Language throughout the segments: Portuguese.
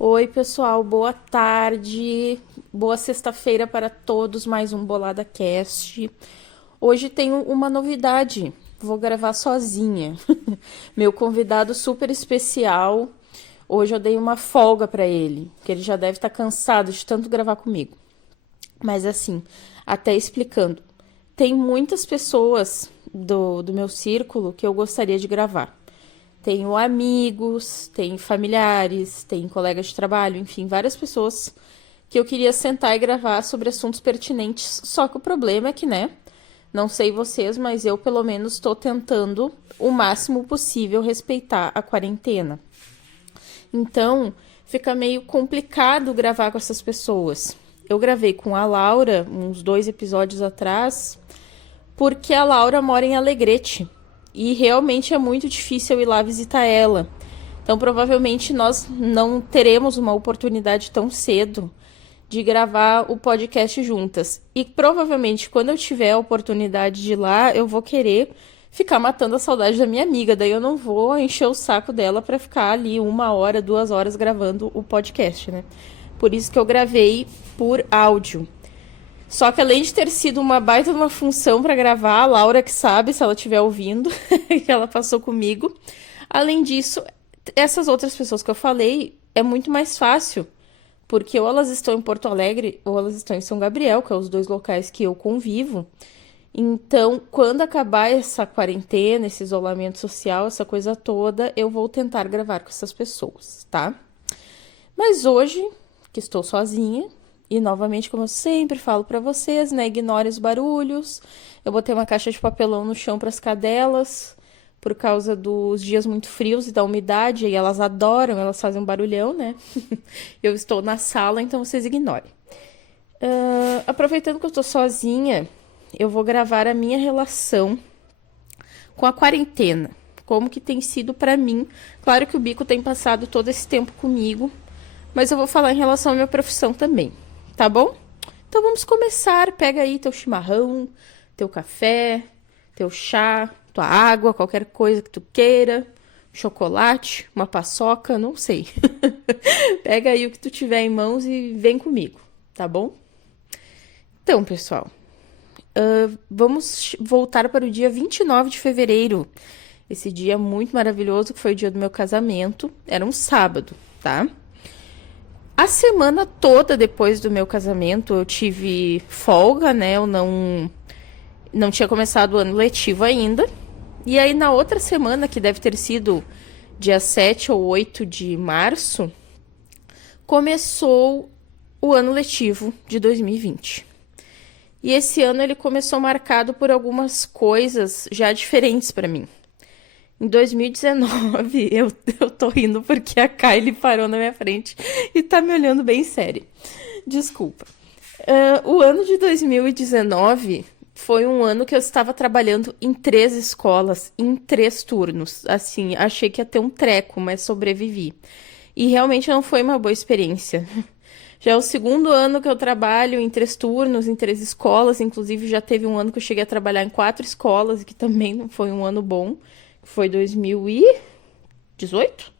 Oi, pessoal, boa tarde. Boa sexta-feira para todos, mais um Bolada Cast. Hoje tenho uma novidade. Vou gravar sozinha. Meu convidado super especial. Hoje eu dei uma folga para ele, que ele já deve estar cansado de tanto gravar comigo. Mas assim, até explicando. Tem muitas pessoas do meu círculo que eu gostaria de gravar. Tenho amigos, tenho familiares, tenho colegas de trabalho, enfim, várias pessoas que eu queria sentar e gravar sobre assuntos pertinentes. Só que o problema é que, né? Não sei vocês, mas eu pelo menos estou tentando o máximo possível respeitar a quarentena. Então, fica meio complicado gravar com essas pessoas. Eu gravei com a Laura uns 2 episódios atrás, porque a Laura mora em Alegrete. E realmente é muito difícil eu ir lá visitar ela. Então, provavelmente, nós não teremos uma oportunidade tão cedo de gravar o podcast juntas. E provavelmente, quando eu tiver a oportunidade de ir lá, eu vou querer ficar matando a saudade da minha amiga. Daí eu não vou encher o saco dela para ficar ali 1 hora, 2 horas gravando o podcast, né? Por isso que eu gravei por áudio. Só que além de ter sido uma baita de uma função para gravar, a Laura que sabe, se ela estiver ouvindo, que ela passou comigo. Além disso, essas outras pessoas que eu falei, é muito mais fácil. Porque ou elas estão em Porto Alegre, ou elas estão em São Gabriel, que são os 2 locais que eu convivo. Então, quando acabar essa quarentena, esse isolamento social, essa coisa toda, eu vou tentar gravar com essas pessoas, tá? Mas hoje, que estou sozinha, e novamente, como eu sempre falo pra vocês, né? Ignore os barulhos. Eu botei uma caixa de papelão no chão para as cadelas, por causa dos dias muito frios e da umidade, e elas adoram, elas fazem um barulhão, né? Eu estou na sala, então vocês ignorem. Aproveitando que eu estou sozinha, eu vou gravar a minha relação com a quarentena. Como que tem sido pra mim. Claro que o Bico tem passado todo esse tempo comigo, mas eu vou falar em relação à minha profissão também, tá bom? Então vamos começar. Pega aí teu chimarrão, teu café, teu chá, tua água, qualquer coisa que tu queira, chocolate, uma paçoca, não sei. Pega aí o que tu tiver em mãos e vem comigo, tá bom? Então, pessoal, vamos voltar para o dia 29 de fevereiro. Esse dia muito maravilhoso, que foi o dia do meu casamento. Era um sábado, tá? A semana toda depois do meu casamento, eu tive folga, né? Eu não tinha começado o ano letivo ainda. E aí, na outra semana, que deve ter sido dia 7 ou 8 de março, começou o ano letivo de 2020. E esse ano ele começou marcado por algumas coisas já diferentes para mim. Em 2019, eu tô rindo porque a Kylie parou na minha frente e tá me olhando bem sério. Desculpa. O ano de 2019 foi um ano que eu estava trabalhando em 3 escolas, em 3 turnos. Assim, achei que ia ter um treco, mas sobrevivi. E realmente não foi uma boa experiência. Já é o segundo ano que eu trabalho em 3 turnos, em 3 escolas. Inclusive, já teve um ano que eu cheguei a trabalhar em 4 escolas, que também não foi um ano bom. Foi 2018?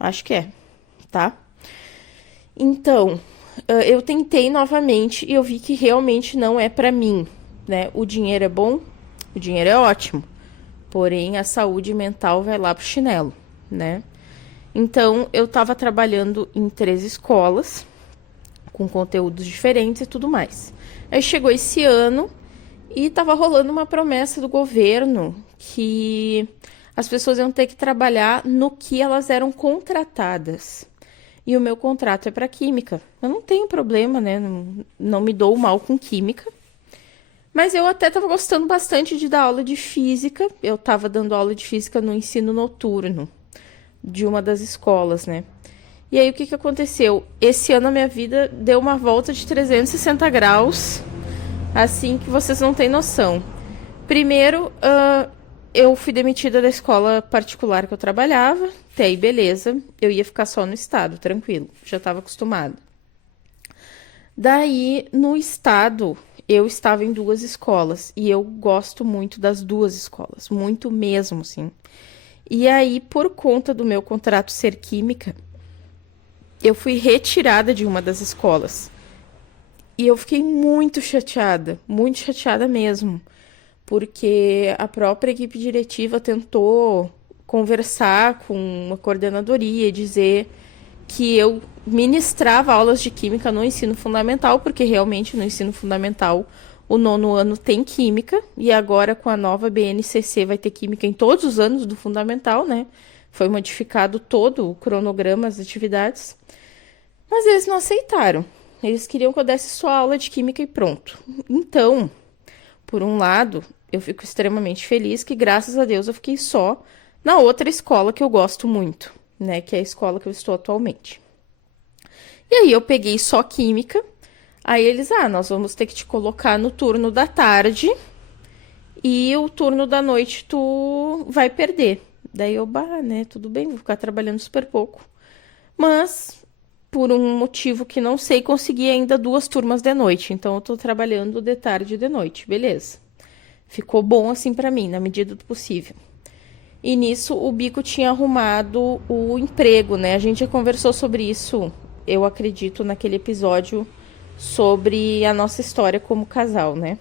Acho que é, tá? Então, eu tentei novamente e eu vi que realmente não é pra mim, né? O dinheiro é bom, o dinheiro é ótimo, porém a saúde mental vai lá pro chinelo, né? Então, eu tava trabalhando em 3 escolas, com conteúdos diferentes e tudo mais. Aí chegou esse ano e tava rolando uma promessa do governo que as pessoas iam ter que trabalhar no que elas eram contratadas. E o meu contrato é para química. Eu não tenho problema, né? Não me dou mal com química. Mas eu até estava gostando bastante de dar aula de física. Eu estava dando aula de física no ensino noturno de uma das escolas, né? E aí o que aconteceu? Esse ano a minha vida deu uma volta de 360 graus, assim que vocês não têm noção. Primeiro, eu fui demitida da escola particular que eu trabalhava. Até aí, beleza. Eu ia ficar só no estado, tranquilo. Já estava acostumada. Daí, no estado, eu estava em 2 escolas. E eu gosto muito das 2 escolas. Muito mesmo, assim. E aí, por conta do meu contrato ser química, eu fui retirada de uma das escolas. E eu fiquei muito chateada mesmo, porque a própria equipe diretiva tentou conversar com a coordenadoria e dizer que eu ministrava aulas de química no ensino fundamental, porque realmente no ensino fundamental o 9º ano tem química, e agora com a nova BNCC vai ter química em todos os anos do fundamental, né? Foi modificado todo o cronograma, as atividades. Mas eles não aceitaram. Eles queriam que eu desse só aula de química e pronto. Então, por um lado, eu fico extremamente feliz que, graças a Deus, eu fiquei só na outra escola que eu gosto muito, né? Que é a escola que eu estou atualmente. E aí eu peguei só química. Aí eles, nós vamos ter que te colocar no turno da tarde e o turno da noite tu vai perder. Daí eu, né, tudo bem, vou ficar trabalhando super pouco. Mas, por um motivo que não sei, consegui ainda 2 turmas de noite. Então eu tô trabalhando de tarde e de noite, beleza. Ficou bom assim pra mim, na medida do possível. E nisso o Bico tinha arrumado o emprego, né? A gente já conversou sobre isso, eu acredito, naquele episódio sobre a nossa história como casal, né?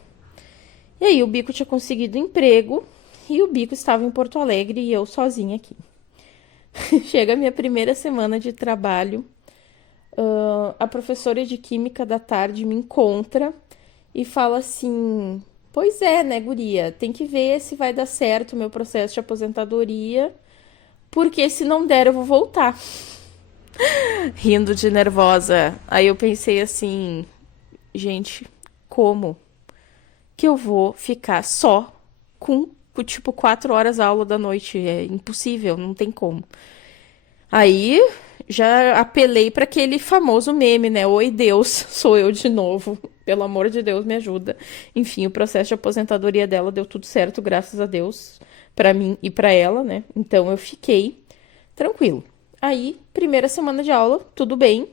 E aí o Bico tinha conseguido emprego e o Bico estava em Porto Alegre e eu sozinha aqui. Chega a minha primeira semana de trabalho, a professora de química da tarde me encontra e fala assim: pois é, né, guria, tem que ver se vai dar certo o meu processo de aposentadoria, porque se não der eu vou voltar. Rindo de nervosa. Aí eu pensei assim, gente, como que eu vou ficar só com tipo 4 horas aula da noite? É impossível, não tem como. Aí já apelei para aquele famoso meme, né? Oi, Deus, sou eu de novo. Pelo amor de Deus, me ajuda. Enfim, o processo de aposentadoria dela deu tudo certo, graças a Deus, para mim e para ela, né? Então eu fiquei tranquilo. Aí, primeira semana de aula, tudo bem.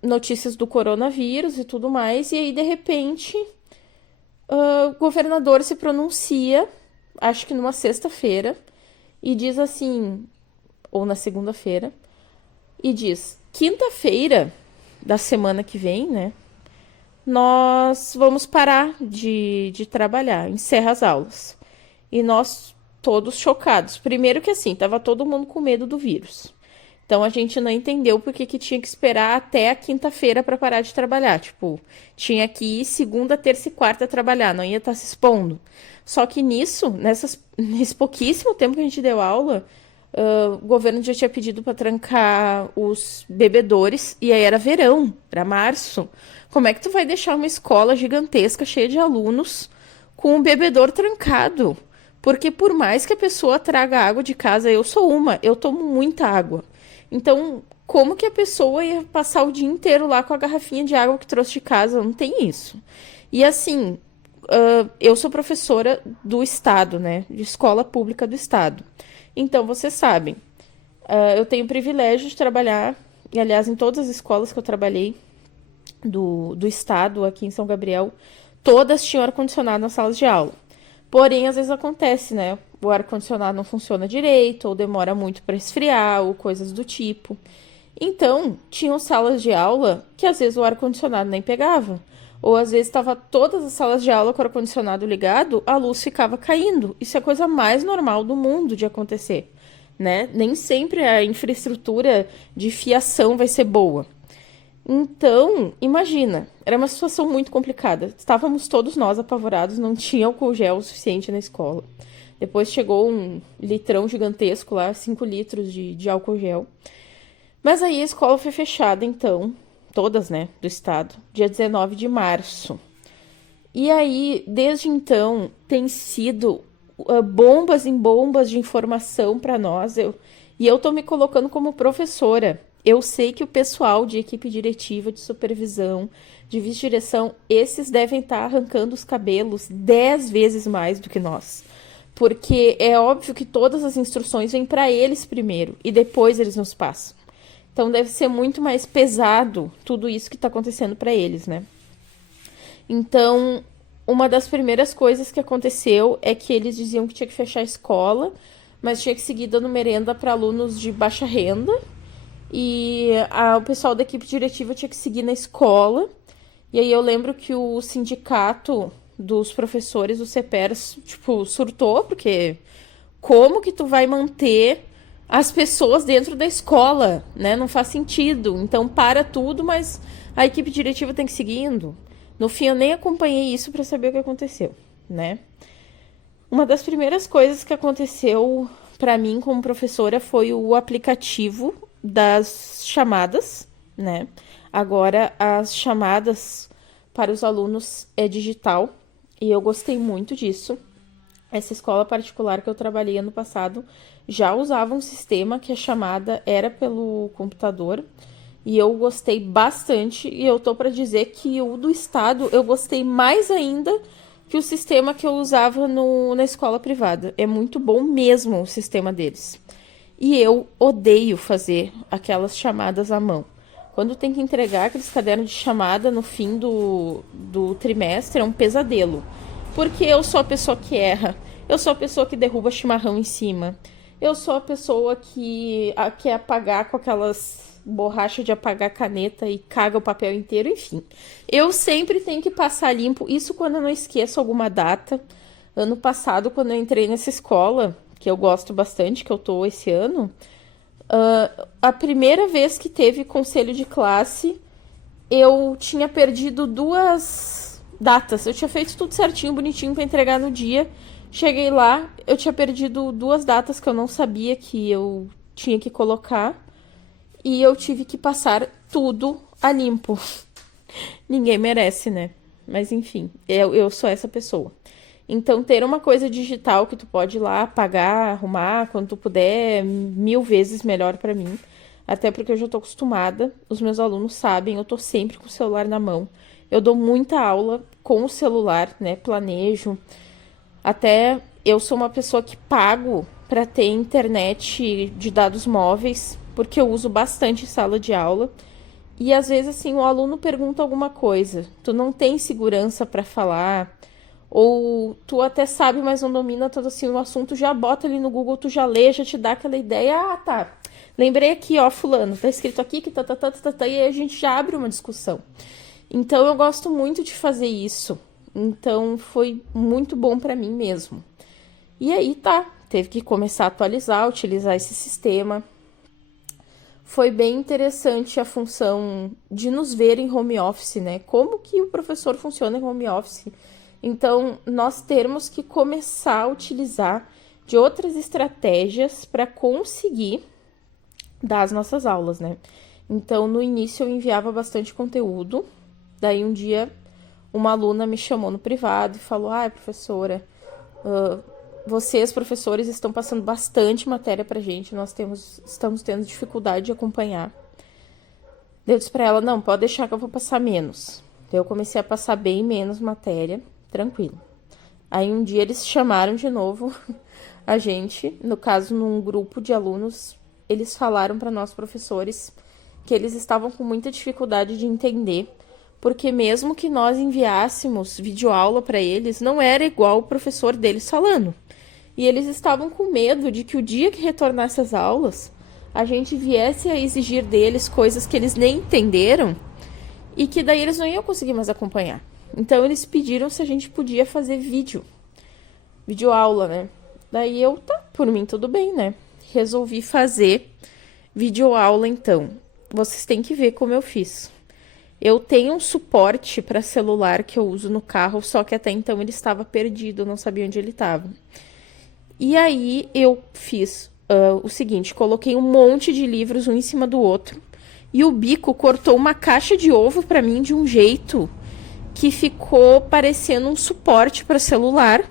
Notícias do coronavírus e tudo mais. E aí, de repente, o governador se pronuncia, acho que numa sexta-feira, e diz assim, ou na segunda-feira, e diz: quinta-feira da semana que vem, né? Nós vamos parar de trabalhar, encerra as aulas. E nós todos chocados. Primeiro que assim, tava todo mundo com medo do vírus. Então a gente não entendeu por que tinha que esperar até a quinta-feira para parar de trabalhar. Tipo, tinha que ir segunda, terça e quarta trabalhar, não ia estar se expondo. Só que nesse pouquíssimo tempo que a gente deu aula, o governo já tinha pedido para trancar os bebedores, e aí era verão, era março. Como é que tu vai deixar uma escola gigantesca, cheia de alunos, com o bebedor trancado? Porque por mais que a pessoa traga água de casa, eu tomo muita água. Então, como que a pessoa ia passar o dia inteiro lá com a garrafinha de água que trouxe de casa? Não tem isso. E assim, eu sou professora do Estado, né? De escola pública do Estado. Então, vocês sabem, eu tenho o privilégio de trabalhar, e aliás, em todas as escolas que eu trabalhei do Estado, aqui em São Gabriel, todas tinham ar-condicionado nas salas de aula. Porém, às vezes acontece, né? O ar-condicionado não funciona direito, ou demora muito para esfriar, ou coisas do tipo. Então, tinham salas de aula que às vezes o ar-condicionado nem pegava. Ou às vezes estava todas as salas de aula com o ar-condicionado ligado, a luz ficava caindo. Isso é a coisa mais normal do mundo de acontecer, né? Nem sempre a infraestrutura de fiação vai ser boa. Então, imagina, era uma situação muito complicada. Estávamos todos nós apavorados, não tinha álcool gel o suficiente na escola. Depois chegou um litrão gigantesco lá, 5 litros de álcool gel. Mas aí a escola foi fechada, então, todas, né, do estado, dia 19 de março. E aí, desde então, tem sido bombas em bombas de informação para nós. E eu tô me colocando como professora. Eu sei que o pessoal de equipe diretiva, de supervisão, de vice-direção, esses devem estar arrancando os cabelos 10 vezes mais do que nós. Porque é óbvio que todas as instruções vêm para eles primeiro e depois eles nos passam. Então deve ser muito mais pesado tudo isso que está acontecendo para eles, né? Então, uma das primeiras coisas que aconteceu é que eles diziam que tinha que fechar a escola, mas tinha que seguir dando merenda para alunos de baixa renda. E o pessoal da equipe diretiva tinha que seguir na escola. E aí eu lembro que o sindicato dos professores, o CEPERS, tipo, surtou, porque como que tu vai manter as pessoas dentro da escola, né? Não faz sentido. Então para tudo, mas a equipe diretiva tem que seguir indo. No fim eu nem acompanhei isso para saber o que aconteceu, né? Uma das primeiras coisas que aconteceu para mim como professora foi o aplicativo das chamadas, né? Agora as chamadas para os alunos é digital e eu gostei muito disso. Essa escola particular que eu trabalhei ano passado já usava um sistema que a chamada era pelo computador e eu gostei bastante. E eu tô para dizer que o do estado eu gostei mais ainda que o sistema que eu usava na escola privada. É muito bom mesmo o sistema deles. E eu odeio fazer aquelas chamadas à mão. Quando tem que entregar aqueles cadernos de chamada no fim do trimestre, é um pesadelo. Porque eu sou a pessoa que erra. Eu sou a pessoa que derruba chimarrão em cima. Eu sou a pessoa que quer apagar com aquelas borrachas de apagar caneta e caga o papel inteiro, enfim. Eu sempre tenho que passar limpo. Isso quando eu não esqueço alguma data. Ano passado, quando eu entrei nessa escola, que eu gosto bastante, que eu tô esse ano, a primeira vez que teve conselho de classe, eu tinha perdido 2 datas. Eu tinha feito tudo certinho, bonitinho para entregar no dia. Cheguei lá, eu tinha perdido 2 datas que eu não sabia que eu tinha que colocar. E eu tive que passar tudo a limpo. Ninguém merece, né? Mas enfim, eu sou essa pessoa. Então, ter uma coisa digital que tu pode ir lá apagar, arrumar, quando tu puder, 1000 vezes melhor pra mim. Até porque eu já tô acostumada, os meus alunos sabem, eu tô sempre com o celular na mão. Eu dou muita aula com o celular, né? Planejo. Até eu sou uma pessoa que pago pra ter internet de dados móveis, porque eu uso bastante em sala de aula. E às vezes, assim, o aluno pergunta alguma coisa, tu não tem segurança pra falar, ou tu até sabe, mas não domina todo assim o assunto, já bota ali no Google, tu já lê, já te dá aquela ideia, tá. Lembrei aqui, ó, fulano, tá escrito aqui que tá, e aí a gente já abre uma discussão. Então eu gosto muito de fazer isso. Então foi muito bom pra mim mesmo. E aí teve que começar a atualizar, utilizar esse sistema. Foi bem interessante a função de nos ver em home office, né? Como que o professor funciona em home office. Então, nós termos que começar a utilizar de outras estratégias para conseguir dar as nossas aulas, né? Então, no início eu enviava bastante conteúdo. Daí um dia uma aluna me chamou no privado e falou: professora, vocês, professores, estão passando bastante matéria pra gente, nós estamos tendo dificuldade de acompanhar. Eu disse pra ela: não, pode deixar que eu vou passar menos. Então eu comecei a passar bem menos matéria, tranquilo. Aí um dia eles chamaram de novo a gente, no caso num grupo de alunos, eles falaram para nós professores que eles estavam com muita dificuldade de entender, porque mesmo que nós enviássemos videoaula para eles, não era igual o professor deles falando. E eles estavam com medo de que o dia que retornasse às aulas, a gente viesse a exigir deles coisas que eles nem entenderam e que daí eles não iam conseguir mais acompanhar. Então eles pediram se a gente podia fazer videoaula, né? Daí eu, por mim tudo bem, né? Resolvi fazer videoaula então. Vocês têm que ver como eu fiz. Eu tenho um suporte para celular que eu uso no carro, só que até então ele estava perdido, eu não sabia onde ele estava. E aí eu fiz o seguinte, coloquei um monte de livros um em cima do outro e o Bico cortou uma caixa de ovo para mim de um jeito que ficou parecendo um suporte para celular.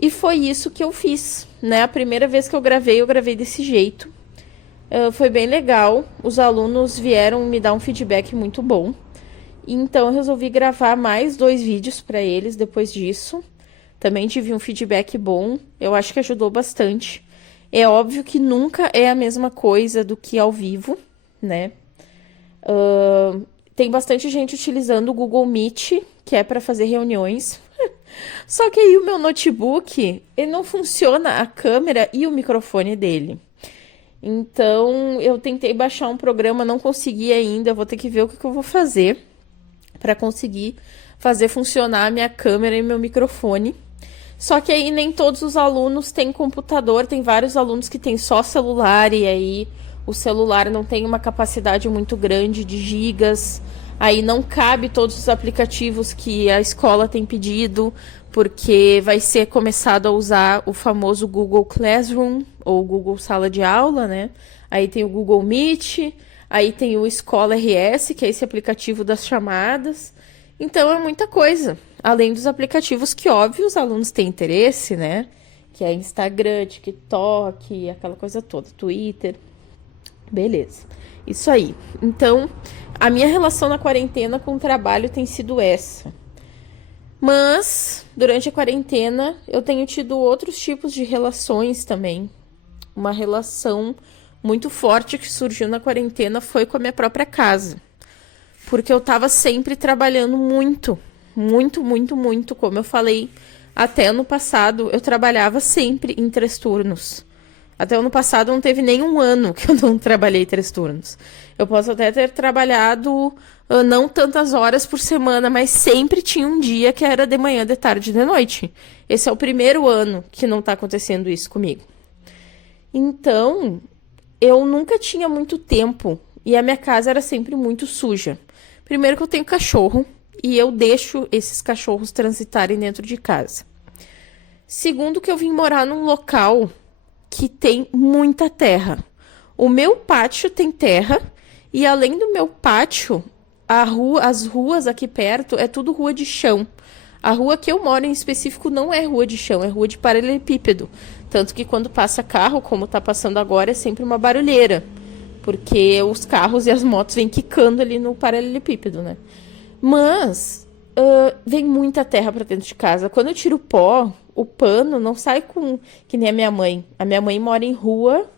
E foi isso que eu fiz, né? A primeira vez que eu gravei desse jeito. Foi bem legal. Os alunos vieram me dar um feedback muito bom. Então eu resolvi gravar mais 2 vídeos para eles depois disso. Também tive um feedback bom. Eu acho que ajudou bastante. É óbvio que nunca é a mesma coisa do que ao vivo, né? Tem bastante gente utilizando o Google Meet, que é para fazer reuniões. Só que aí o meu notebook, ele não funciona a câmera e o microfone dele. Então, eu tentei baixar um programa, não consegui ainda. Eu vou ter que ver o que eu vou fazer para conseguir fazer funcionar a minha câmera e meu microfone. Só que aí nem todos os alunos têm computador, tem vários alunos que têm só celular e aí o celular não tem uma capacidade muito grande de gigas. Aí não cabe todos os aplicativos que a escola tem pedido, porque vai ser começado a usar o famoso Google Classroom ou Google Sala de Aula, né? Aí tem o Google Meet, aí tem o Escola RS, que é esse aplicativo das chamadas. Então é muita coisa. Além dos aplicativos que, óbvio, os alunos têm interesse, né? Que é Instagram, TikTok, aquela coisa toda, Twitter. Beleza. Isso aí. Então, a minha relação na quarentena com o trabalho tem sido essa. Mas, durante a quarentena, eu tenho tido outros tipos de relações também. Uma relação muito forte que surgiu na quarentena foi com a minha própria casa. Porque eu tava sempre trabalhando muito, muito, muito, muito. Como eu falei, até ano passado, eu trabalhava sempre em 3 turnos. Até ano passado não teve nenhum ano que eu não trabalhei 3 turnos. Eu posso até ter trabalhado não tantas horas por semana, mas sempre tinha um dia que era de manhã, de tarde e de noite. Esse é o primeiro ano que não tá acontecendo isso comigo. Então, eu nunca tinha muito tempo e a minha casa era sempre muito suja. Primeiro que eu tenho cachorro e eu deixo esses cachorros transitarem dentro de casa. Segundo que eu vim morar num local que tem muita terra. O meu pátio tem terra e além do meu pátio, as ruas aqui perto é tudo rua de chão. A rua que eu moro em específico não é rua de chão, é rua de paralelepípedo. Tanto que quando passa carro, como tá passando agora, é sempre uma barulheira. Porque os carros e as motos vêm quicando ali no paralelepípedo, né? Mas vem muita terra pra dentro de casa. Quando eu tiro o pó, o pano não sai com... Que nem a minha mãe. A minha mãe mora em rua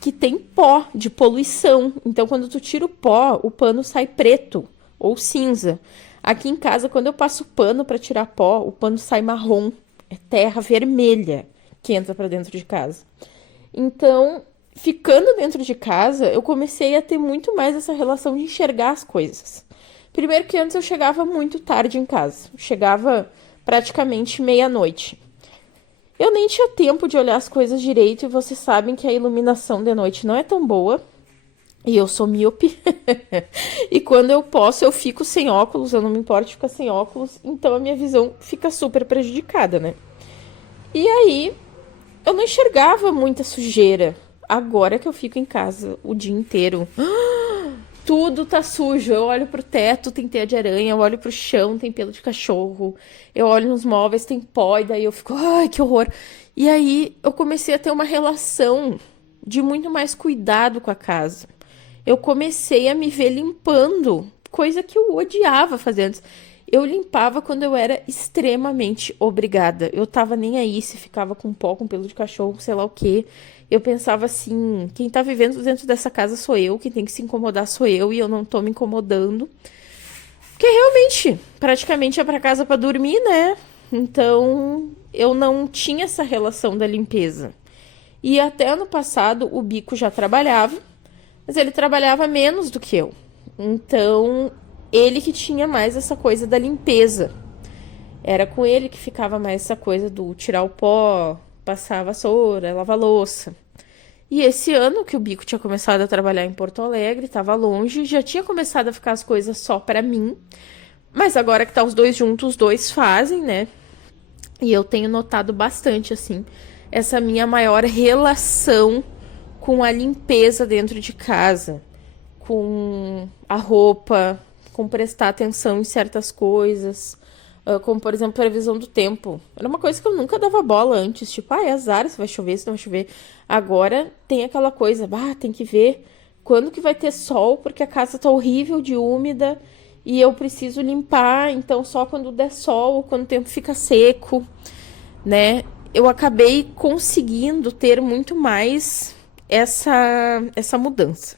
que tem pó de poluição. Então, quando tu tira o pó, o pano sai preto ou cinza. Aqui em casa, quando eu passo pano pra tirar pó, o pano sai marrom. É terra vermelha que entra pra dentro de casa. Então, ficando dentro de casa, eu comecei a ter muito mais essa relação de enxergar as coisas. Primeiro que antes eu chegava muito tarde em casa. Eu chegava praticamente meia-noite. Eu nem tinha tempo de olhar as coisas direito e vocês sabem que a iluminação de noite não é tão boa. E eu sou míope. E quando eu posso, eu fico sem óculos. Eu não me importo de ficar sem óculos. Então a minha visão fica super prejudicada, né? E aí, eu não enxergava muita sujeira. Agora que eu fico em casa o dia inteiro, tudo tá sujo. Eu olho pro teto, tem teia de aranha. Eu olho pro chão, tem pelo de cachorro. Eu olho nos móveis, tem pó. E daí eu fico, ai, que horror. E aí eu comecei a ter uma relação de muito mais cuidado com a casa. Eu comecei a me ver limpando, coisa que eu odiava fazer antes. Eu limpava quando eu era extremamente obrigada. Eu tava nem aí se ficava com pó, com pelo de cachorro, sei lá o quê. Eu pensava assim, quem tá vivendo dentro dessa casa sou eu, quem tem que se incomodar sou eu e eu não tô me incomodando. Porque realmente, praticamente é pra casa pra dormir, né? Então, eu não tinha essa relação da limpeza. E até ano passado o Bico já trabalhava, mas ele trabalhava menos do que eu. Então, ele que tinha mais essa coisa da limpeza. Era com ele que ficava mais essa coisa do tirar o pó, passar a vassoura, lavar a louça. E esse ano que o Bico tinha começado a trabalhar em Porto Alegre, estava longe, já tinha começado a ficar as coisas só pra mim. Mas agora que tá os dois juntos, os dois fazem, né? E eu tenho notado bastante, assim, essa minha maior relação com a limpeza dentro de casa, com a roupa, com prestar atenção em certas coisas, como, por exemplo, previsão do tempo. Era uma coisa que eu nunca dava bola antes, tipo, é azar se vai chover, se não vai chover. Agora tem aquela coisa, tem que ver quando que vai ter sol, porque a casa tá horrível de úmida e eu preciso limpar, então só quando der sol ou quando o tempo fica seco, né? Eu acabei conseguindo ter muito mais essa mudança.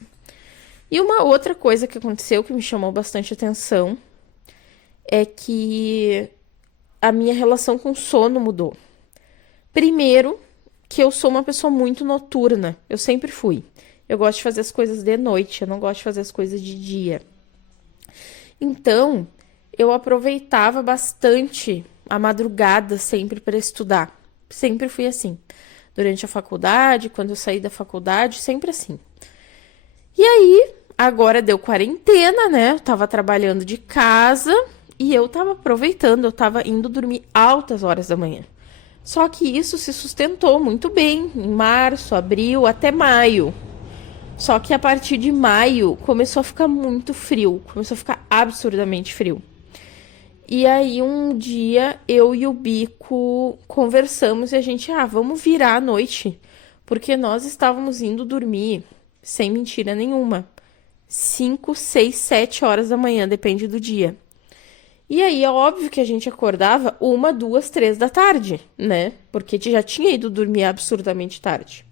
E uma outra coisa que aconteceu que me chamou bastante atenção é que a minha relação com o sono mudou. Primeiro, que eu sou uma pessoa muito noturna. Eu sempre fui. Eu gosto de fazer as coisas de noite, eu não gosto de fazer as coisas de dia. Então, eu aproveitava bastante a madrugada sempre para estudar. Sempre fui assim. Durante a faculdade, quando eu saí da faculdade, sempre assim. E aí, agora deu quarentena, né? Eu tava trabalhando de casa e eu tava aproveitando, eu tava indo dormir altas horas da manhã. Só que isso se sustentou muito bem em março, abril, até maio. Só que a partir de maio começou a ficar muito frio, começou a ficar absurdamente frio. E aí um dia eu e o Bico conversamos e a gente, vamos virar à noite, porque nós estávamos indo dormir, sem mentira nenhuma, 5, 6, 7 horas da manhã, depende do dia. E aí é óbvio que a gente acordava 1, 2, 3 da tarde, né? Porque já tinha ido dormir absurdamente tarde.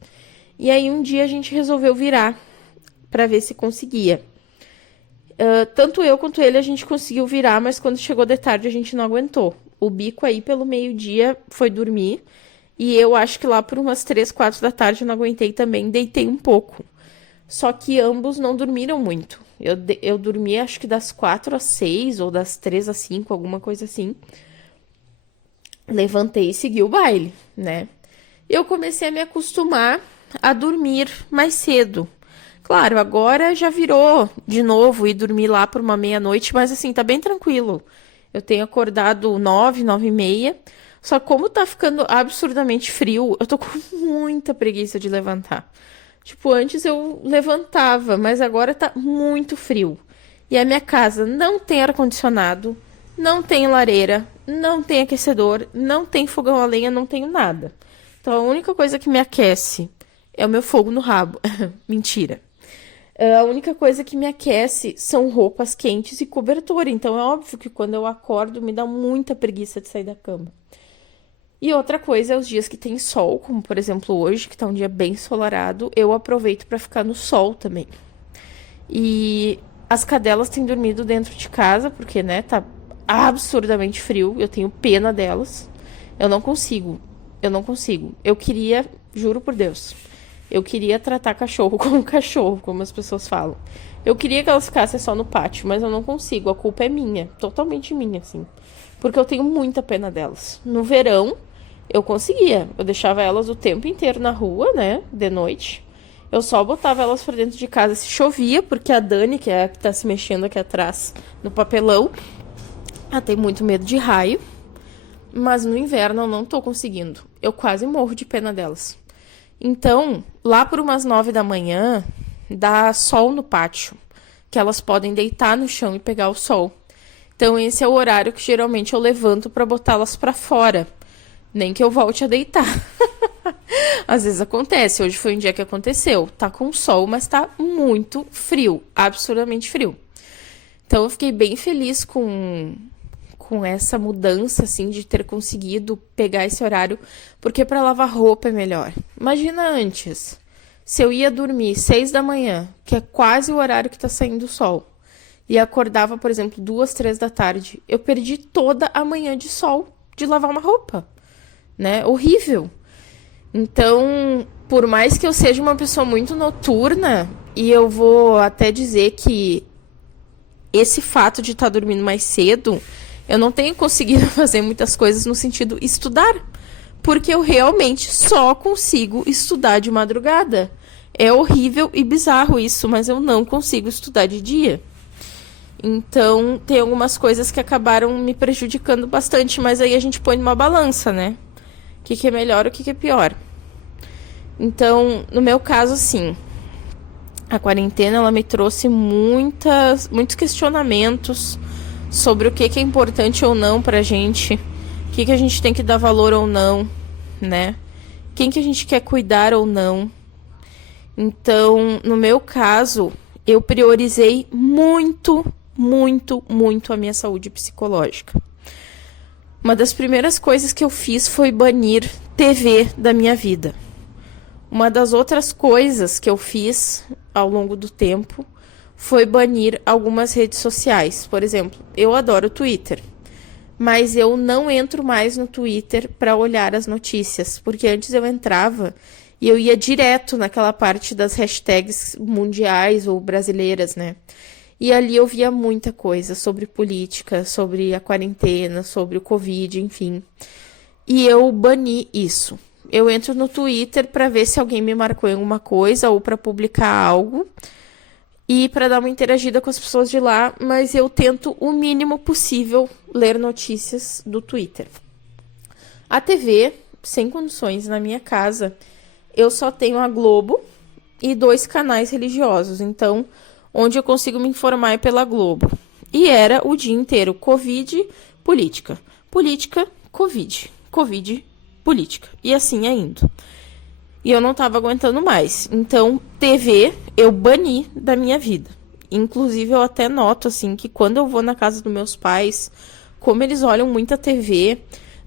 E aí um dia a gente resolveu virar para ver se conseguia. Tanto eu quanto ele a gente conseguiu virar, mas quando chegou de tarde a gente não aguentou. O Bico aí pelo meio-dia foi dormir e eu acho que lá por umas 3, 4 da tarde eu não aguentei também, deitei um pouco. Só que ambos não dormiram muito. Eu dormi acho que das 4 às 6 ou das 3 às 5, alguma coisa assim. Levantei e segui o baile, né? Eu comecei a me acostumar a dormir mais cedo. Claro, agora já virou de novo e dormir lá por uma meia-noite, mas assim, tá bem tranquilo. Eu tenho acordado 9, 9h30. Só como tá ficando absurdamente frio, eu tô com muita preguiça de levantar. Tipo, antes eu levantava, mas agora tá muito frio. E a minha casa não tem ar-condicionado, não tem lareira, não tem aquecedor, não tem fogão a lenha, não tenho nada. Então a única coisa que me aquece é o meu fogo no rabo. Mentira. A única coisa que me aquece são roupas quentes e cobertor. Então é óbvio que quando eu acordo me dá muita preguiça de sair da cama. E outra coisa é os dias que tem sol, como por exemplo hoje, que tá um dia bem ensolarado, eu aproveito para ficar no sol também. E as cadelas têm dormido dentro de casa, porque, né, tá absurdamente frio, eu tenho pena delas. Eu não consigo. Eu queria, juro por Deus, eu queria tratar cachorro como cachorro, como as pessoas falam. Eu queria que elas ficassem só no pátio, mas eu não consigo, a culpa é minha, totalmente minha, assim. Porque eu tenho muita pena delas. No verão, eu conseguia. Eu deixava elas o tempo inteiro na rua, né? De noite. Eu só botava elas pra dentro de casa se chovia, porque a Dani, que é a que tá se mexendo aqui atrás no papelão, ela tem muito medo de raio. Mas no inverno eu não tô conseguindo. Eu quase morro de pena delas. Então, lá por umas 9 da manhã, dá sol no pátio, que elas podem deitar no chão e pegar o sol. Então, esse é o horário que geralmente eu levanto pra botá-las pra fora. Nem que eu volte a deitar. Às vezes acontece. Hoje foi um dia que aconteceu. Tá com sol, mas tá muito frio. Absurdamente frio. Então, eu fiquei bem feliz com essa mudança, assim, de ter conseguido pegar esse horário. Porque pra lavar roupa é melhor. Imagina antes. Se eu ia dormir 6 da manhã, que é quase o horário que tá saindo o sol, e acordava, por exemplo, 2, 3 da tarde, eu perdi toda a manhã de sol de lavar uma roupa, né? Horrível. Então, por mais que eu seja uma pessoa muito noturna, e eu vou até dizer que esse fato de estar dormindo mais cedo, eu não tenho conseguido fazer muitas coisas no sentido estudar, porque eu realmente só consigo estudar de madrugada. É horrível e bizarro isso, mas eu não consigo estudar de dia. Então, tem algumas coisas que acabaram me prejudicando bastante, mas aí a gente põe numa balança, né? O que é melhor, o que é pior. Então, no meu caso, sim, a quarentena ela me trouxe muitos questionamentos sobre o que é importante ou não pra gente, o que a gente tem que dar valor ou não, né? Quem que a gente quer cuidar ou não. Então, no meu caso, eu priorizei muito a minha saúde psicológica. Uma das primeiras coisas que eu fiz foi banir TV da minha vida. Uma das outras coisas que eu fiz ao longo do tempo foi banir algumas redes sociais. Por exemplo, eu adoro o Twitter, mas eu não entro mais no Twitter para olhar as notícias, porque antes eu entrava e eu ia direto naquela parte das hashtags mundiais ou brasileiras, né? E ali eu via muita coisa sobre política, sobre a quarentena, sobre o Covid, enfim. E eu bani isso. Eu entro no Twitter para ver se alguém me marcou em alguma coisa ou para publicar algo e para dar uma interagida com as pessoas de lá, mas eu tento o mínimo possível ler notícias do Twitter. A TV, sem condições, na minha casa, eu só tenho a Globo e 2 canais religiosos, então onde eu consigo me informar é pela Globo. E era o dia inteiro Covid, política, política, Covid, Covid, política. E assim é indo. E eu não tava aguentando mais. Então, TV eu bani da minha vida. Inclusive, eu até noto, assim, que quando eu vou na casa dos meus pais, como eles olham muita TV,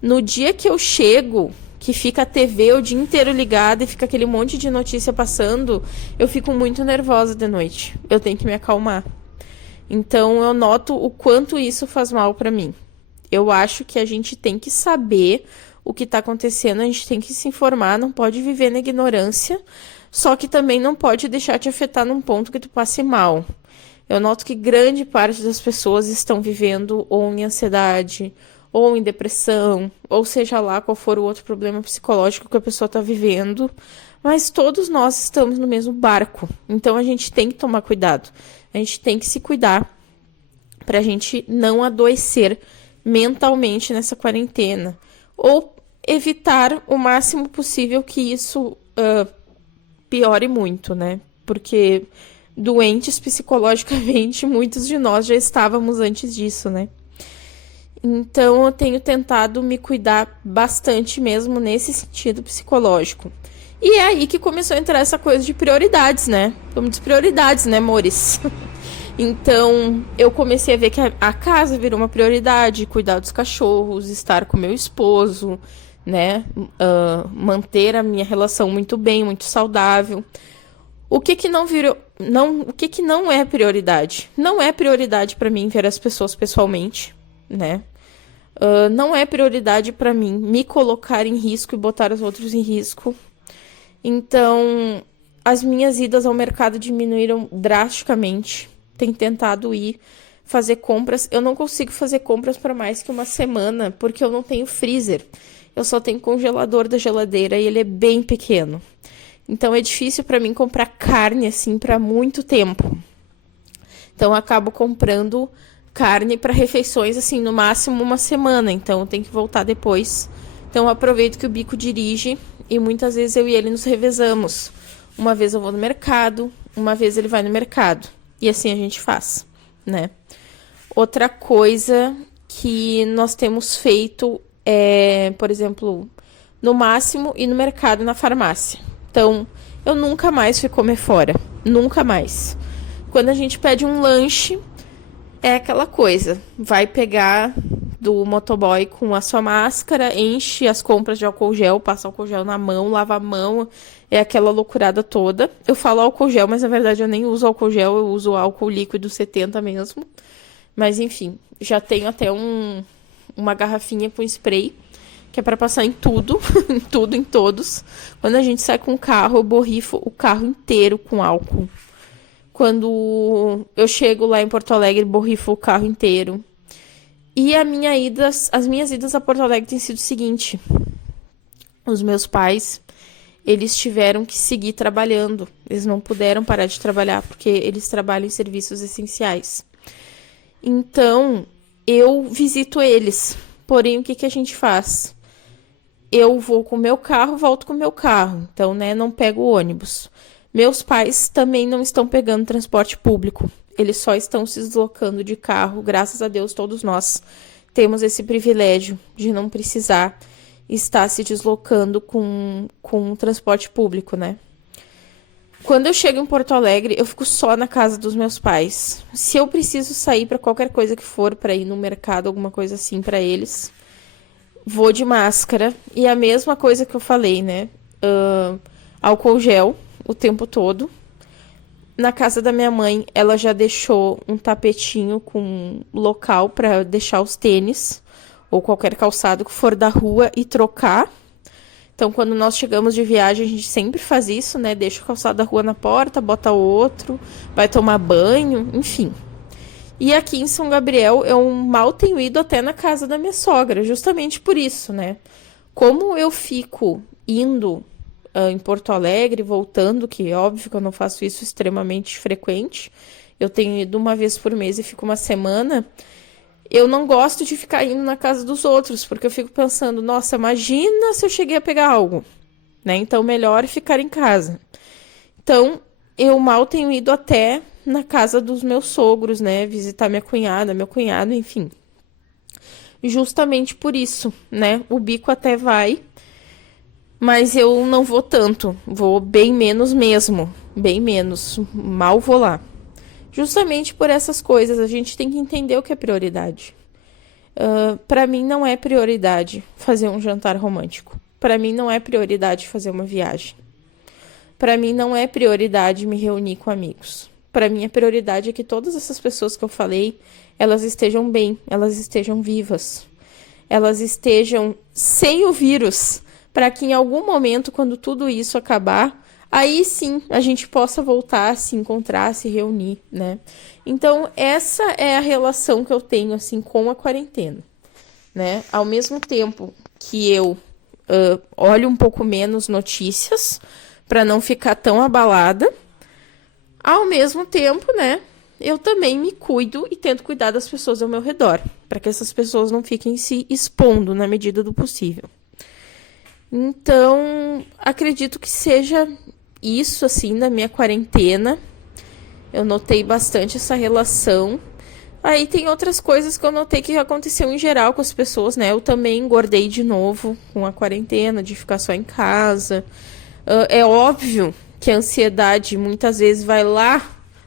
no dia que eu chego, que fica a TV o dia inteiro ligada e fica aquele monte de notícia passando, eu fico muito nervosa de noite. Eu tenho que me acalmar. Então, eu noto o quanto isso faz mal pra mim. Eu acho que a gente tem que saber o que está acontecendo, a gente tem que se informar, não pode viver na ignorância, só que também não pode deixar te afetar num ponto que tu passe mal. Eu noto que grande parte das pessoas estão vivendo ou em ansiedade, ou em depressão, ou seja lá qual for o outro problema psicológico que a pessoa está vivendo, mas todos nós estamos no mesmo barco, então a gente tem que tomar cuidado, a gente tem que se cuidar para a gente não adoecer mentalmente nessa quarentena, ou evitar o máximo possível que isso piore muito, né? Porque doentes psicologicamente, muitos de nós já estávamos antes disso, né? Então eu tenho tentado me cuidar bastante mesmo nesse sentido psicológico. E é aí que começou a entrar essa coisa de prioridades, né? Vamos de prioridades, né, amores? Então, eu comecei a ver que a casa virou uma prioridade, cuidar dos cachorros, estar com meu esposo, né? Manter a minha relação muito bem, muito saudável. O que que não virou, não, o que que não é prioridade? Não é prioridade para mim ver as pessoas pessoalmente, né? Não é prioridade para mim me colocar em risco e botar os outros em risco. Então, as minhas idas ao mercado diminuíram drasticamente. Tenho tentado ir fazer compras. Eu não consigo fazer compras para mais que uma semana, porque eu não tenho freezer. Eu só tenho congelador da geladeira e ele é bem pequeno. Então é difícil para mim comprar carne assim para muito tempo. Então eu acabo comprando carne para refeições assim no máximo uma semana. Então eu tenho que voltar depois. Então eu aproveito que o Bico dirige e muitas vezes eu e ele nos revezamos. Uma vez eu vou no mercado, uma vez ele vai no mercado. E assim a gente faz, né? Outra coisa que nós temos feito é, por exemplo, no máximo ir no mercado, na farmácia. Então, eu nunca mais fui comer fora. Nunca mais. Quando a gente pede um lanche, é aquela coisa. Vai pegar do motoboy com a sua máscara, enche as compras de álcool gel, passa álcool gel na mão, lava a mão, é aquela loucurada toda. Eu falo álcool gel, mas na verdade eu nem uso álcool gel, eu uso álcool líquido 70 mesmo. Mas enfim, já tenho até uma garrafinha com spray, que é pra passar em tudo, em tudo, em todos. Quando a gente sai com o carro, eu borrifo o carro inteiro com álcool. Quando eu chego lá em Porto Alegre, borrifo o carro inteiro. E as minhas idas a Porto Alegre têm sido o seguinte. Os meus pais, eles tiveram que seguir trabalhando. Eles não puderam parar de trabalhar, porque eles trabalham em serviços essenciais. Então, eu visito eles. Porém, o que que a gente faz? Eu vou com o meu carro, volto com o meu carro. Então, né, não pego o ônibus. Meus pais também não estão pegando transporte público. Eles só estão se deslocando de carro. Graças a Deus, todos nós temos esse privilégio de não precisar estar se deslocando com transporte público, né? Quando eu chego em Porto Alegre, eu fico só na casa dos meus pais. Se eu preciso sair para qualquer coisa que for, para ir no mercado, alguma coisa assim para eles, vou de máscara. E a mesma coisa que eu falei, né? Álcool gel o tempo todo. Na casa da minha mãe, ela já deixou um tapetinho com local para deixar os tênis ou qualquer calçado que for da rua e trocar. Então, quando nós chegamos de viagem, a gente sempre faz isso, né? Deixa o calçado da rua na porta, bota outro, vai tomar banho, enfim. E aqui em São Gabriel, eu mal tenho ido até na casa da minha sogra, justamente por isso, né? Como eu fico indo em Porto Alegre, voltando, que é óbvio que eu não faço isso extremamente frequente, eu tenho ido uma vez por mês e fico uma semana, eu não gosto de ficar indo na casa dos outros, porque eu fico pensando, nossa, imagina se eu cheguei a pegar algo, né? Então, melhor ficar em casa. Então, eu mal tenho ido até na casa dos meus sogros, né? Visitar minha cunhada, meu cunhado, enfim. Justamente por isso, né? O bico até vai, mas eu não vou tanto. Vou bem menos mesmo. Bem menos. Mal vou lá. Justamente por essas coisas, a gente tem que entender o que é prioridade. Para mim não é prioridade fazer um jantar romântico. Para mim não é prioridade fazer uma viagem. Para mim não é prioridade me reunir com amigos. Para mim a prioridade é que todas essas pessoas que eu falei, elas estejam bem, elas estejam vivas. Elas estejam sem o vírus, para que em algum momento, quando tudo isso acabar, aí sim a gente possa voltar a se encontrar, a se reunir, né? Então, essa é a relação que eu tenho, assim, com a quarentena, né? Ao mesmo tempo que eu olho um pouco menos notícias, para não ficar tão abalada, ao mesmo tempo, né? Eu também me cuido e tento cuidar das pessoas ao meu redor, para que essas pessoas não fiquem se expondo na medida do possível. Então, acredito que seja isso, assim, na minha quarentena. Eu notei bastante essa relação. Aí tem outras coisas que eu notei que aconteceu em geral com as pessoas, né? Eu também engordei de novo com a quarentena, de ficar só em casa. É óbvio que a ansiedade muitas vezes vai lá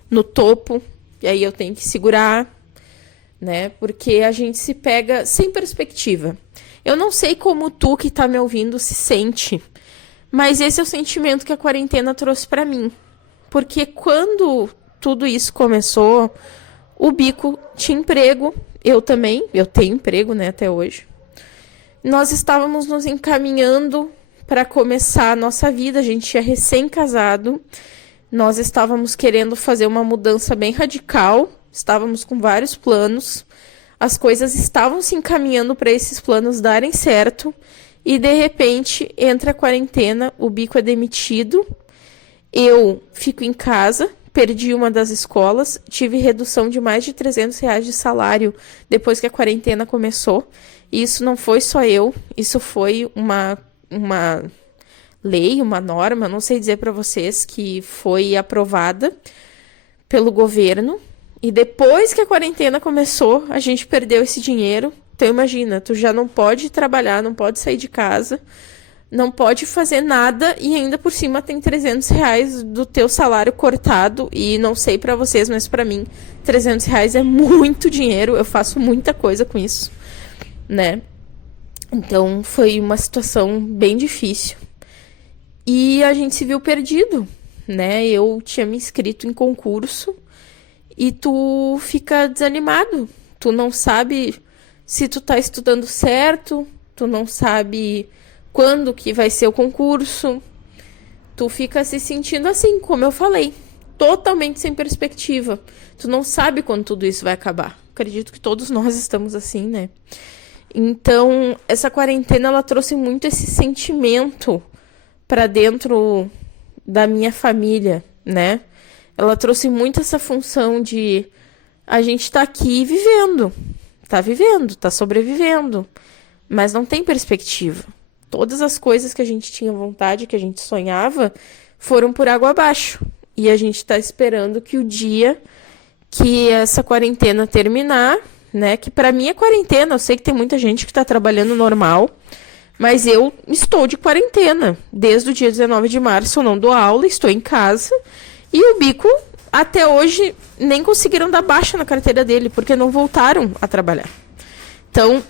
no topo, e aí eu tenho que segurar, né? Porque a gente se pega sem perspectiva. Eu não sei como tu que tá me ouvindo se sente, mas esse é o sentimento que a quarentena trouxe pra mim. Porque quando tudo isso começou, o bico tinha emprego, eu também, eu tenho emprego, né, até hoje. Nós estávamos nos encaminhando para começar a nossa vida, a gente tinha recém-casado, nós estávamos querendo fazer uma mudança bem radical, estávamos com vários planos, as coisas estavam se encaminhando para esses planos darem certo, e de repente entra a quarentena, o bico é demitido, eu fico em casa, perdi uma das escolas, tive redução de mais de R$ 300 de salário depois que a quarentena começou. E isso não foi só eu, isso foi uma lei, uma norma, não sei dizer para vocês, que foi aprovada pelo governo. E depois que a quarentena começou, a gente perdeu esse dinheiro. Então imagina, tu já não pode trabalhar, não pode sair de casa, não pode fazer nada e ainda por cima tem R$ 300 do teu salário cortado. E não sei pra vocês, mas pra mim R$ 300 é muito dinheiro, eu faço muita coisa com isso, né? Então foi uma situação bem difícil. E a gente se viu perdido, né? Eu tinha me inscrito em concurso e tu fica desanimado. Tu não sabe se tu tá estudando certo, tu não sabe quando que vai ser o concurso. Tu fica se sentindo assim, como eu falei, totalmente sem perspectiva. Tu não sabe quando tudo isso vai acabar. Acredito que todos nós estamos assim, né? Então, essa quarentena, ela trouxe muito esse sentimento para dentro da minha família, né? Ela trouxe muito essa função de a gente tá aqui vivendo, tá sobrevivendo, mas não tem perspectiva. Todas as coisas que a gente tinha vontade, que a gente sonhava, foram por água abaixo. E a gente tá esperando que o dia que essa quarentena terminar, né? Que pra mim é quarentena, eu sei que tem muita gente que tá trabalhando normal, mas eu estou de quarentena. Desde o dia 19 de março eu não dou aula, estou em casa. E o bico, até hoje, nem conseguiram dar baixa na carteira dele, porque não voltaram a trabalhar. Então,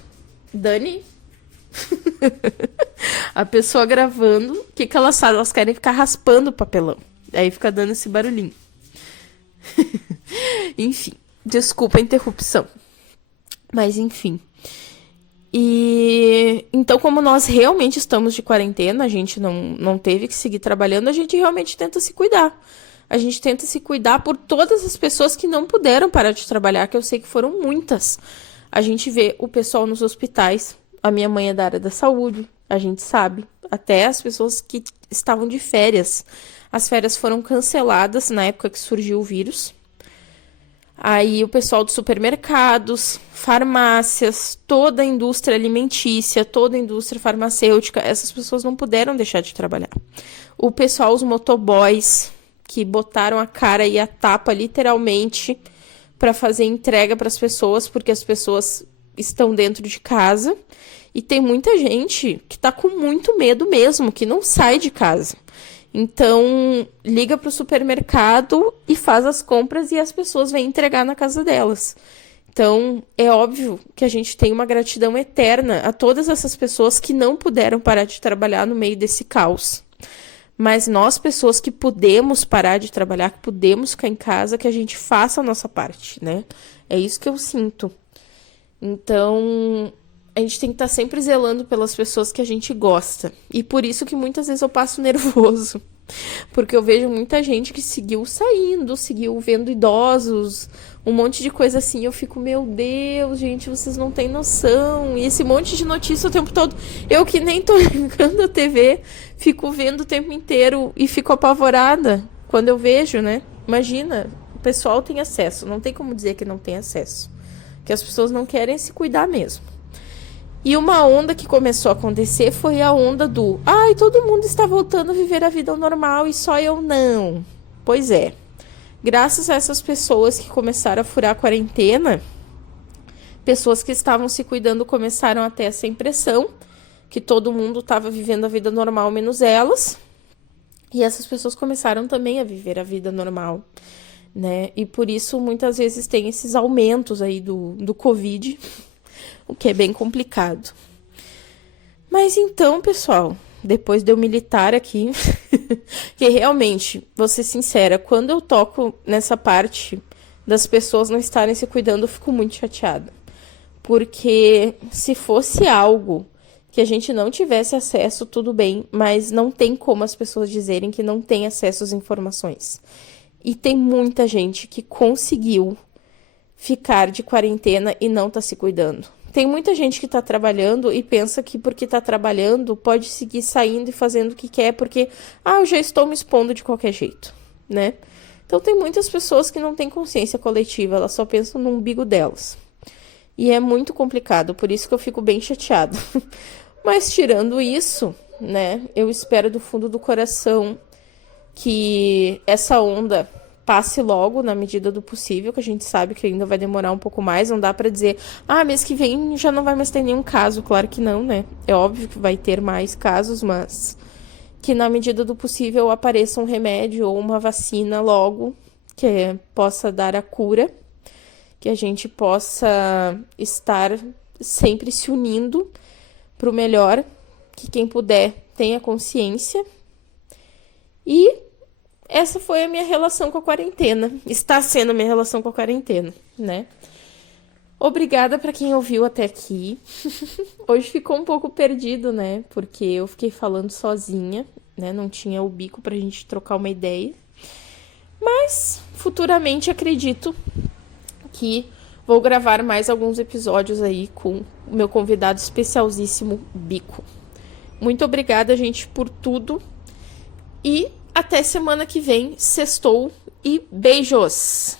Dani, a pessoa gravando, o que elas fazem? Elas querem ficar raspando o papelão. Aí fica dando esse barulhinho. Enfim, desculpa a interrupção. Mas enfim. E então, como nós realmente estamos de quarentena, a gente não teve que seguir trabalhando, a gente realmente tenta se cuidar. A gente tenta se cuidar por todas as pessoas que não puderam parar de trabalhar, que eu sei que foram muitas. A gente vê o pessoal nos hospitais, a minha mãe é da área da saúde, a gente sabe, até as pessoas que estavam de férias. As férias foram canceladas na época que surgiu o vírus. Aí o pessoal dos supermercados, farmácias, toda a indústria alimentícia, toda a indústria farmacêutica, essas pessoas não puderam deixar de trabalhar. O pessoal, os motoboys, que botaram a cara e a tapa literalmente para fazer entrega para as pessoas, porque as pessoas estão dentro de casa. E tem muita gente que tá com muito medo mesmo, que não sai de casa. Então, liga para o supermercado e faz as compras e as pessoas vêm entregar na casa delas. Então, é óbvio que a gente tem uma gratidão eterna a todas essas pessoas que não puderam parar de trabalhar no meio desse caos. Mas nós, pessoas que podemos parar de trabalhar, que podemos ficar em casa, que a gente faça a nossa parte, né? É isso que eu sinto. Então, a gente tem que estar sempre zelando pelas pessoas que a gente gosta. E por isso que muitas vezes eu passo nervoso. Porque eu vejo muita gente que seguiu saindo, seguiu vendo idosos, um monte de coisa assim. Eu fico, meu Deus, gente, vocês não têm noção. E esse monte de notícia o tempo todo. Eu que nem tô ligando a TV, fico vendo o tempo inteiro e fico apavorada quando eu vejo, né? Imagina, o pessoal tem acesso. Não tem como dizer que não tem acesso. Que as pessoas não querem se cuidar mesmo. E uma onda que começou a acontecer foi a onda do ai, todo mundo está voltando a viver a vida normal e só eu não. Pois é. Graças a essas pessoas que começaram a furar a quarentena, pessoas que estavam se cuidando começaram a ter essa impressão que todo mundo estava vivendo a vida normal menos elas. E essas pessoas começaram também a viver a vida normal, né? E por isso muitas vezes tem esses aumentos aí do Covid, o que é bem complicado. Mas então, pessoal, depois de eu militar aqui, que realmente, vou ser sincera, quando eu toco nessa parte das pessoas não estarem se cuidando, eu fico muito chateada. Porque se fosse algo que a gente não tivesse acesso, tudo bem, mas não tem como as pessoas dizerem que não tem acesso às informações. E tem muita gente que conseguiu ficar de quarentena e não tá se cuidando. Tem muita gente que tá trabalhando e pensa que porque tá trabalhando pode seguir saindo e fazendo o que quer porque, eu já estou me expondo de qualquer jeito, né? Então tem muitas pessoas que não têm consciência coletiva, elas só pensam no umbigo delas. E é muito complicado, por isso que eu fico bem chateada. Mas tirando isso, né, eu espero do fundo do coração que essa onda passe logo, na medida do possível, que a gente sabe que ainda vai demorar um pouco mais, não dá pra dizer, mês que vem já não vai mais ter nenhum caso, claro que não, né? É óbvio que vai ter mais casos, mas que na medida do possível apareça um remédio ou uma vacina logo, que possa dar a cura, que a gente possa estar sempre se unindo pro melhor, que quem puder tenha consciência. E essa foi a minha relação com a quarentena. Está sendo a minha relação com a quarentena, né? Obrigada para quem ouviu até aqui. Hoje ficou um pouco perdido, né? Porque eu fiquei falando sozinha, né? Não tinha o bico pra gente trocar uma ideia. Mas, futuramente, acredito que vou gravar mais alguns episódios aí com o meu convidado especialíssimo, Bico. Muito obrigada, gente, por tudo. E até semana que vem. Sextou e beijos!